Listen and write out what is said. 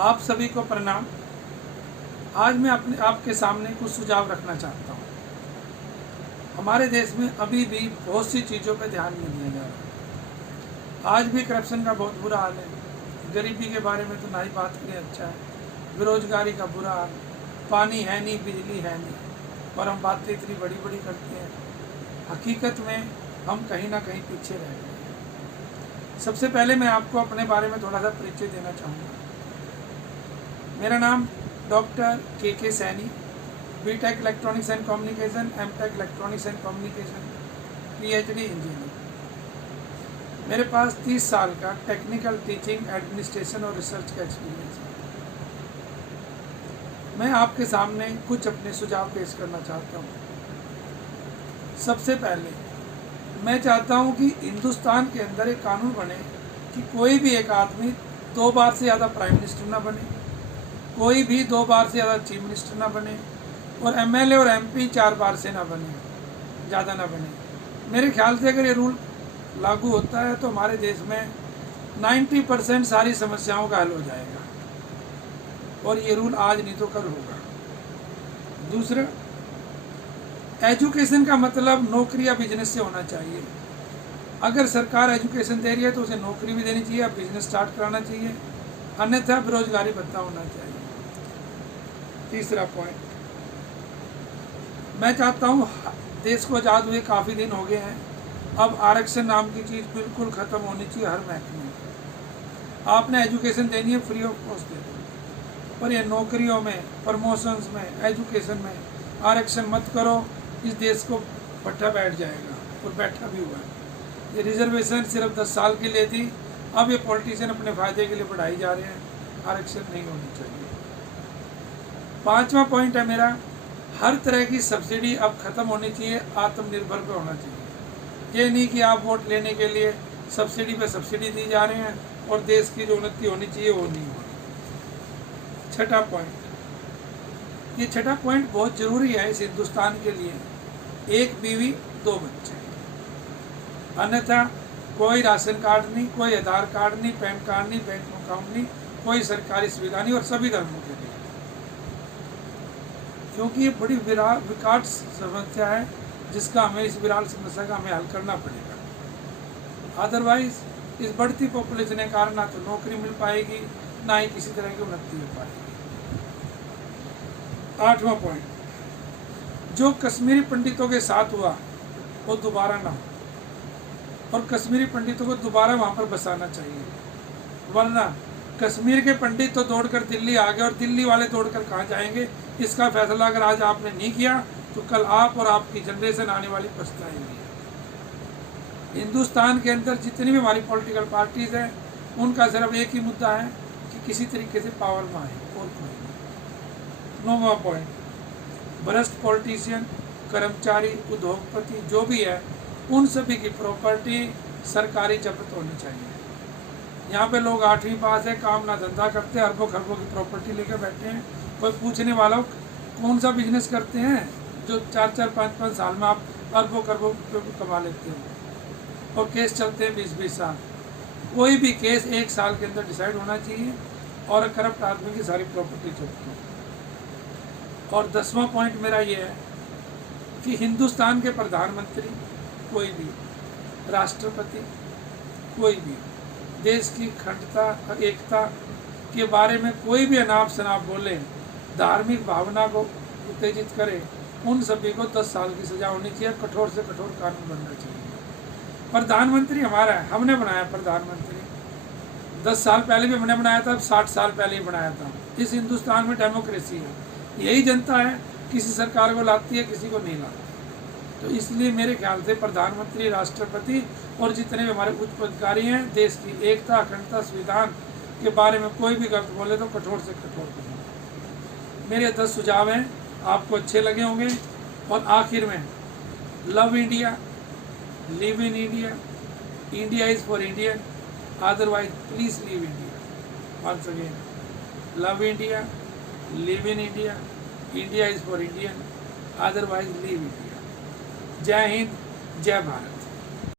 आप सभी को प्रणाम। आज मैं आपके सामने कुछ सुझाव रखना चाहता हूँ। हमारे देश में अभी भी बहुत सी चीज़ों पर ध्यान नहीं दिया जा रहा। आज भी करप्शन का बहुत बुरा हाल है। गरीबी के बारे में तो ना ही बात करें, अच्छा है। बेरोजगारी का बुरा हाल, पानी है नहीं, बिजली है नहीं, और हम बातें इतनी बड़ी बड़ी करते हैं। हकीकत में हम कहीं ना कहीं पीछे रह गए। सबसे पहले मैं आपको अपने बारे में थोड़ा सा परिचय देना चाहूँगा। मेरा नाम doctor K Saini, B Tech electronics and communication, M Tech electronics and communication, PhD engineer. मेरे पास 30 साल का टेक्निकल, टीचिंग, एडमिनिस्ट्रेशन और रिसर्च का एक्सपीरियंस है। मैं आपके सामने कुछ अपने सुझाव पेश करना चाहता हूँ। सबसे पहले मैं चाहता हूँ कि हिंदुस्तान के अंदर एक कानून बने कि कोई भी एक आदमी 2 बार से ज़्यादा प्राइम मिनिस्टर ना बने, कोई भी 2 बार से ज़्यादा चीफ मिनिस्टर ना बने, और एमएलए और एमपी 4 बार से ना बने, ज़्यादा ना बने। मेरे ख्याल से अगर ये रूल लागू होता है तो हमारे देश में 90% सारी समस्याओं का हल हो जाएगा, और ये रूल आज नहीं तो कल होगा। दूसरा, एजुकेशन का मतलब नौकरी या बिजनेस से होना चाहिए। अगर सरकार एजुकेशन दे रही है तो उसे नौकरी भी देनी चाहिए, बिजनेस स्टार्ट कराना चाहिए, अन्यथा बेरोजगारी भत्ता होना चाहिए। तीसरा पॉइंट, मैं चाहता हूँ, देश को आज़ाद हुए काफ़ी दिन हो गए हैं, अब आरक्षण नाम की चीज़ बिल्कुल ख़त्म होनी चाहिए हर महकमे में। आपने एजुकेशन देनी है, फ्री ऑफ कॉस्ट दे दो, पर ये नौकरियों में, प्रमोशंस में, एजुकेशन में आरक्षण मत करो। इस देश को भट्टा बैठ जाएगा, और बैठा भी हुआ है। ये रिजर्वेशन सिर्फ 10 साल के लिए थी, अब ये पॉलिटिशियन अपने फ़ायदे के लिए बढ़ाई जा रहे हैं। आरक्षण नहीं होनी चाहिए। 5वां पॉइंट है मेरा, हर तरह की सब्सिडी अब ख़त्म होनी चाहिए, आत्मनिर्भर पे होना चाहिए। ये नहीं कि आप वोट लेने के लिए सब्सिडी पे सब्सिडी दी जा रहे हैं और देश की जो उन्नति होनी चाहिए वो नहीं हो रही। छठा पॉइंट, ये छठा पॉइंट बहुत ज़रूरी है इस हिंदुस्तान के लिए, 1 बीवी 2 बच्चे, अन्यथा कोई राशन कार्ड नहीं, कोई आधार कार्ड नहीं, पैन कार्ड नहीं, बैंक अकाउंट नहीं, कोई सरकारी सुविधा नहीं, और सभी धर्मों के लिए, क्योंकि ये बड़ी विकट समस्या है जिसका हमें, इस विराट समस्या का हमें हल करना पड़ेगा। अदरवाइज इस बढ़ती पॉपुलेशन के कारण ना तो नौकरी मिल पाएगी, ना ही किसी तरह की उन्नति हो पाएगी। 8वां पॉइंट, जो कश्मीरी पंडितों के साथ हुआ वो दोबारा ना हो, और कश्मीरी पंडितों को दोबारा वहाँ पर बसाना चाहिए, वरना कश्मीर के पंडित तो दौड़कर दिल्ली आ गए, और दिल्ली वाले दौड़कर कहाँ जाएंगे। इसका फैसला अगर आज आपने नहीं किया तो कल आप और आपकी जनरेशन आने वाली पछताएंगी। हिंदुस्तान के अंदर जितनी भी हमारी पॉलिटिकल पार्टीज हैं, उनका सिर्फ एक ही मुद्दा है कि किसी तरीके से पावर में आए, और कोई नहीं। 9वां पॉइंट, भ्रष्ट पॉलिटिशियन, कर्मचारी, उद्योगपति जो भी है, उन सभी की प्रॉपर्टी सरकारी जब्त होनी चाहिए। यहाँ पे लोग 8वीं पास है, काम ना धंधा करते, अरबों खरबों की प्रॉपर्टी लेकर बैठे हैं। कोई पूछने वाला कौन सा बिजनेस करते हैं जो 4-4, 5-5 साल में आप अरबों खरबों कमा लेते हो, और केस चलते हैं 20-20 साल। कोई भी केस 1 साल के अंदर डिसाइड होना चाहिए, और करप्ट आदमी की सारी प्रॉपर्टी चलती है। और 10वां पॉइंट मेरा ये है कि हिंदुस्तान के प्रधानमंत्री, कोई भी राष्ट्रपति, कोई भी देश की अखंडता, एकता के बारे में कोई भी अनाप शनाप बोले, धार्मिक भावना को उत्तेजित करे, उन सभी को 10 साल की सजा होनी चाहिए, कठोर से कठोर कानून बनना चाहिए। प्रधानमंत्री हमारा है, हमने बनाया प्रधानमंत्री। 10 साल पहले भी हमने बनाया था, 60 साल पहले ही बनाया था। इस हिंदुस्तान में डेमोक्रेसी है, यही जनता है, किसी सरकार को लाती है, किसी को नहीं लाती। तो इसलिए मेरे ख्याल से प्रधानमंत्री, राष्ट्रपति और जितने भी हमारे उच्च पदाधिकारी हैं, देश की एकता, अखंडता, संविधान के बारे में कोई भी गलत बोले तो कठोर से कठोर करें। मेरे 10 सुझाव हैं, आपको अच्छे लगे होंगे। और आखिर में, love India, live in India, India is for Indian, otherwise please leave India. Once again, love India, live in India, India is for Indian, otherwise leave India. जय हिंद, जय भारत।